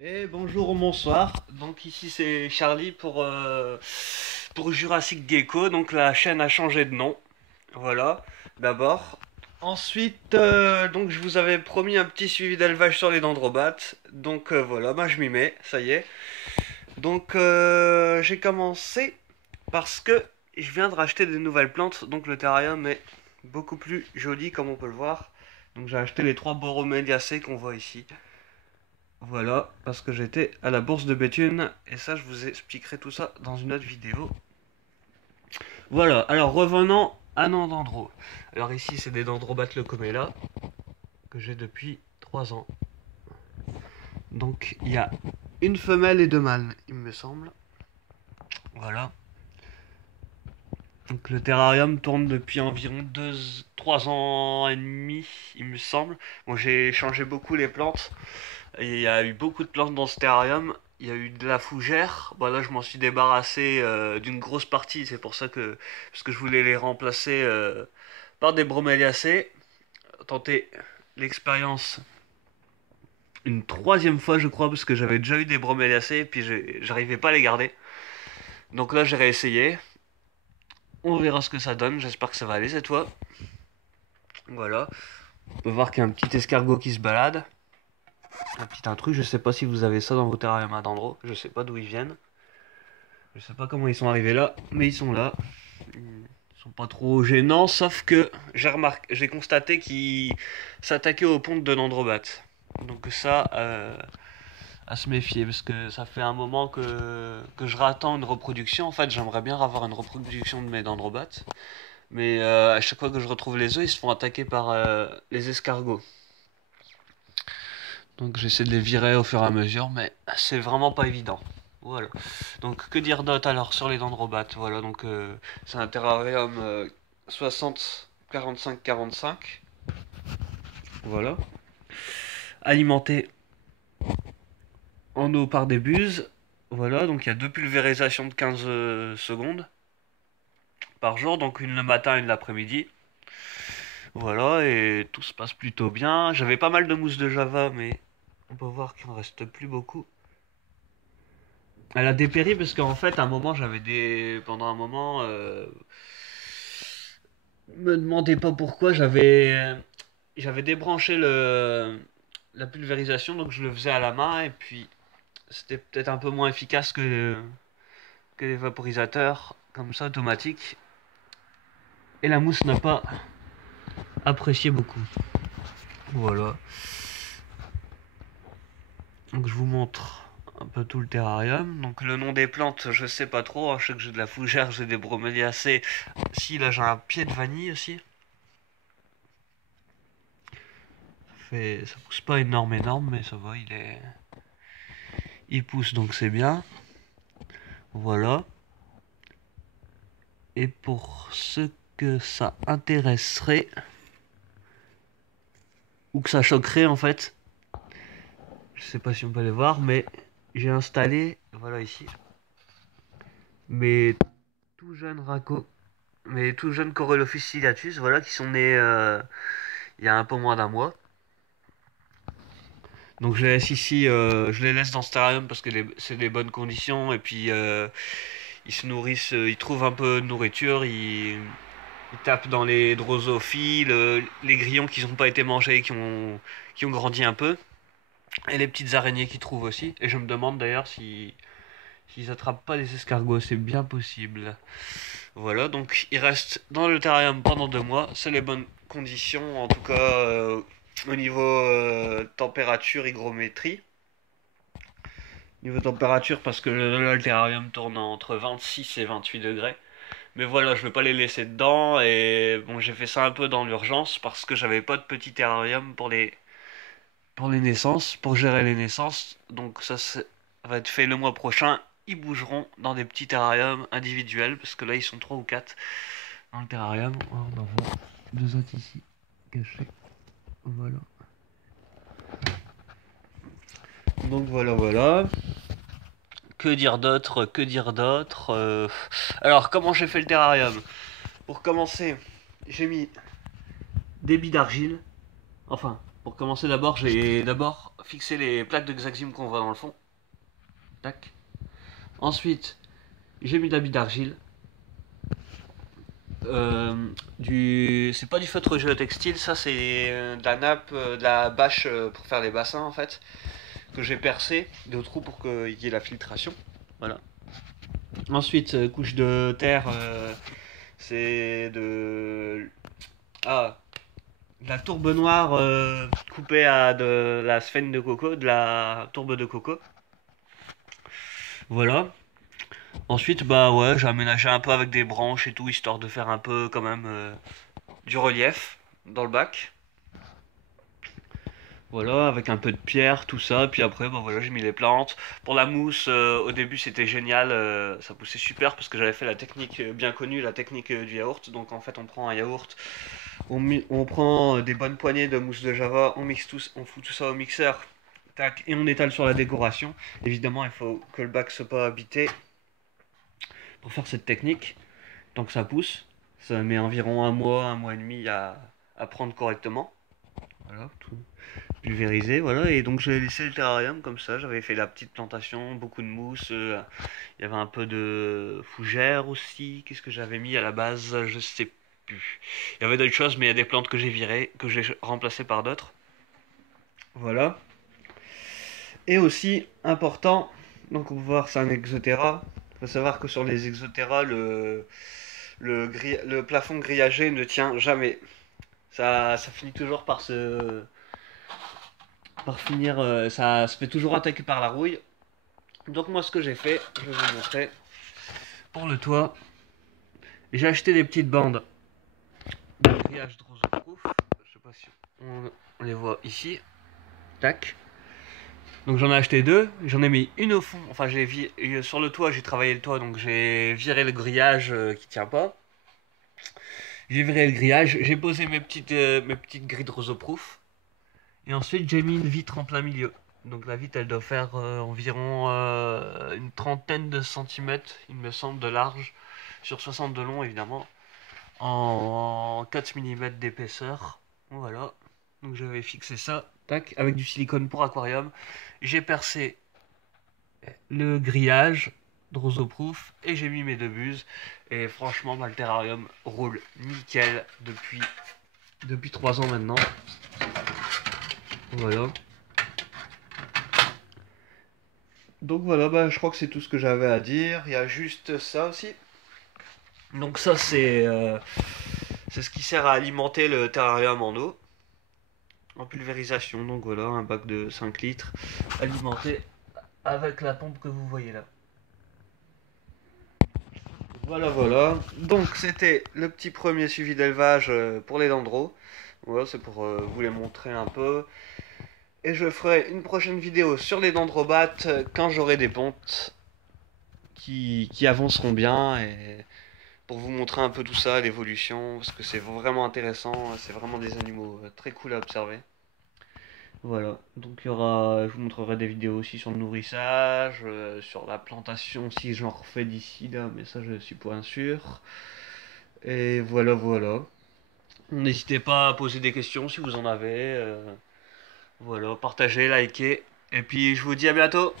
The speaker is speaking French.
Et bonjour ou bonsoir, donc ici c'est Charlie pour Jurassic Gecko, donc la chaîne a changé de nom, voilà, d'abord. Ensuite, donc je vous avais promis un petit suivi d'élevage sur les dendrobates, donc voilà, bah je m'y mets, ça y est. Donc j'ai commencé parce que je viens de racheter des nouvelles plantes, donc le terrarium est beaucoup plus joli comme on peut le voir. Donc j'ai acheté les trois Borroméliacées qu'on voit ici. Voilà, parce que j'étais à la bourse de Béthune, et ça je vous expliquerai tout ça dans une autre vidéo. Voilà, alors revenons à nos dendros. Alors ici c'est des dendrobates leucomela, que j'ai depuis 3 ans. Donc il y a une femelle et deux mâles, il me semble. Voilà. Donc le terrarium tourne depuis environ 3 ans et demi, il me semble. Bon, j'ai changé beaucoup les plantes. Et il y a eu beaucoup de plantes dans ce terrarium. Il y a eu de la fougère. Bon, là, je m'en suis débarrassé d'une grosse partie. C'est pour ça que. Parce que je voulais les remplacer par des broméliacées. Tenter l'expérience une troisième fois, je crois, parce que j'avais déjà eu des broméliacées et puis j'arrivais pas à les garder. Donc là, j'ai réessayé. On verra ce que ça donne. J'espère que ça va aller cette fois. Voilà. On peut voir qu'il y a un petit escargot qui se balade. Un petit intrus. Je sais pas si vous avez ça dans vos terrariums à dendro. Je sais pas d'où ils viennent. Je sais pas comment ils sont arrivés là, mais ils sont là. Ils sont pas trop gênants, sauf que j'ai constaté qu'ils s'attaquaient aux pontes de Nandrobat. Donc ça, à se méfier, parce que ça fait un moment que je rattends une reproduction. En fait, j'aimerais bien avoir une reproduction de mes dendrobates. Mais à chaque fois que je retrouve les œufs, ils se font attaquer par les escargots. Donc j'essaie de les virer au fur et à mesure, mais c'est vraiment pas évident. Voilà. Donc que dire d'autre alors sur les dendrobates. Voilà, donc c'est un terrarium 60 45 45. Voilà. Alimenté en eau par des buses. Voilà, donc il y a deux pulvérisations de 15 secondes par jour, donc une le matin et une l'après-midi. Voilà, et tout se passe plutôt bien. J'avais pas mal de mousse de Java, mais on peut voir qu'il en reste plus beaucoup. Elle a dépéri parce qu'en fait, à un moment, j'avais des. Pendant un moment, me demandez pas pourquoi, j'avais débranché la pulvérisation, donc je le faisais à la main, et puis c'était peut-être un peu moins efficace que les vaporisateurs, comme ça, automatiques. Et la mousse n'a pas apprécié beaucoup. Voilà. Donc je vous montre un peu tout le terrarium. Donc le nom des plantes, je sais pas trop. Je sais que j'ai de la fougère, j'ai des broméliacées. Si, là j'ai un pied de vanille aussi. Ça pousse pas énorme, mais ça va, il pousse donc c'est bien. Voilà. Et pour ceux que ça intéresserait, ou que ça choquerait en fait, je sais pas si on peut les voir, mais j'ai installé, voilà ici, mes tout jeunes racos, mes tout jeunes Corylopsis ciliatus, voilà, qui sont nés il y a un peu moins d'un mois. Donc je les laisse ici, je les laisse dans ce terrarium parce que c'est des bonnes conditions et puis ils se nourrissent, ils trouvent un peu de nourriture, ils tapent dans les drosophiles, les grillons qui n'ont pas été mangés, qui ont grandi un peu, et les petites araignées qu'ils trouvent aussi. Et je me demande d'ailleurs s'ils attrapent pas les escargots, c'est bien possible. Voilà, donc ils restent dans le terrarium pendant 2 mois, c'est les bonnes conditions, en tout cas au niveau température, hygrométrie. Niveau température, parce que là, le terrarium tourne entre 26 et 28 degrés. Mais voilà, je vais pas les laisser dedans. Et bon, j'ai fait ça un peu dans l'urgence parce que j'avais pas de petit terrarium pour les naissances, pour gérer les naissances. Donc ça va être fait le mois prochain. Ils bougeront dans des petits terrariums individuels parce que là, ils sont 3 ou 4 dans le terrarium. On va voir deux autres ici cachés. Voilà. Donc voilà, voilà. Que dire d'autre? Que dire d'autre? Alors, comment j'ai fait le terrarium? Pour commencer, j'ai mis des billes d'argile. Enfin, pour commencer d'abord, j'ai d'abord fixer les plaques de Xaxim qu'on voit dans le fond. Tac. Ensuite, j'ai mis de la bille d'argile. C'est pas du feutre géotextile, ça c'est de la nappe, de la bâche pour faire les bassins en fait, que j'ai percé de trous pour qu'il y ait la filtration. Voilà. Ensuite, couche de terre, c'est de la tourbe noire coupée à de la sphène de coco, de la tourbe de coco. Voilà. Ensuite, bah ouais, j'ai aménagé un peu avec des branches et tout, histoire de faire un peu quand même du relief dans le bac. Voilà, avec un peu de pierre, tout ça. Puis après, bah voilà, j'ai mis les plantes. Pour la mousse, au début, c'était génial. Ça poussait super parce que j'avais fait la technique bien connue, la technique du yaourt. Donc en fait, on prend un yaourt, on prend des bonnes poignées de mousse de Java, on mixe tout, on fout tout ça au mixeur. Tac, et on étale sur la décoration. Évidemment, il faut que le bac soit pas habité pour faire cette technique. Tant que ça pousse, ça met environ un mois et demi à prendre correctement. Voilà, tout pulvérisé, voilà. Et donc j'ai laissé le terrarium comme ça. J'avais fait la petite plantation, beaucoup de mousse. Il y avait un peu de fougère aussi. Qu'est-ce que j'avais mis à la base? Je sais plus. Il y avait d'autres choses, mais il y a des plantes que j'ai virées, que j'ai remplacées par d'autres. Voilà. Et aussi, important, donc on va voir, c'est un exotera. Il faut savoir que sur les exoteras, le plafond grillagé ne tient jamais. Ça finit toujours par finir, ça se fait toujours attaquer par la rouille. Donc moi ce que j'ai fait, je vais vous montrer. Pour le toit, j'ai acheté des petites bandes de grillage Drosoproof. Je sais pas si on les voit ici. Tac. Donc j'en ai acheté deux, j'en ai mis une au fond. Enfin sur le toit, j'ai travaillé le toit, donc j'ai viré le grillage qui tient pas. J'ai viré le grillage, j'ai posé mes petites grilles de roseauproof. Et ensuite, j'ai mis une vitre en plein milieu. Donc la vitre, elle doit faire environ une trentaine de centimètres, il me semble, de large, sur 60 de long, évidemment, en 4 mm d'épaisseur. Voilà. Donc j'avais fixé ça, tac, avec du silicone pour aquarium. J'ai percé le grillage de roseauproof et j'ai mis mes deux buses. Et franchement, bah, le terrarium roule nickel depuis 3 ans maintenant. Voilà. Donc voilà, bah, je crois que c'est tout ce que j'avais à dire. Il y a juste ça aussi. Donc ça, c'est ce qui sert à alimenter le terrarium en eau, en pulvérisation. Donc voilà, un bac de 5 litres alimenté avec la pompe que vous voyez là. Voilà, voilà. Donc c'était le petit premier suivi d'élevage pour les dendros. Voilà, c'est pour vous les montrer un peu. Et je ferai une prochaine vidéo sur les dendrobates quand j'aurai des pontes qui avanceront bien et pour vous montrer un peu tout ça, l'évolution, parce que c'est vraiment intéressant, c'est vraiment des animaux très cool à observer. Voilà, donc je vous montrerai des vidéos aussi sur le nourrissage, sur la plantation si j'en refais d'ici là, mais ça je suis pas sûr. Et voilà, voilà. N'hésitez pas à poser des questions si vous en avez. Voilà, partagez, likez. Et puis je vous dis à bientôt.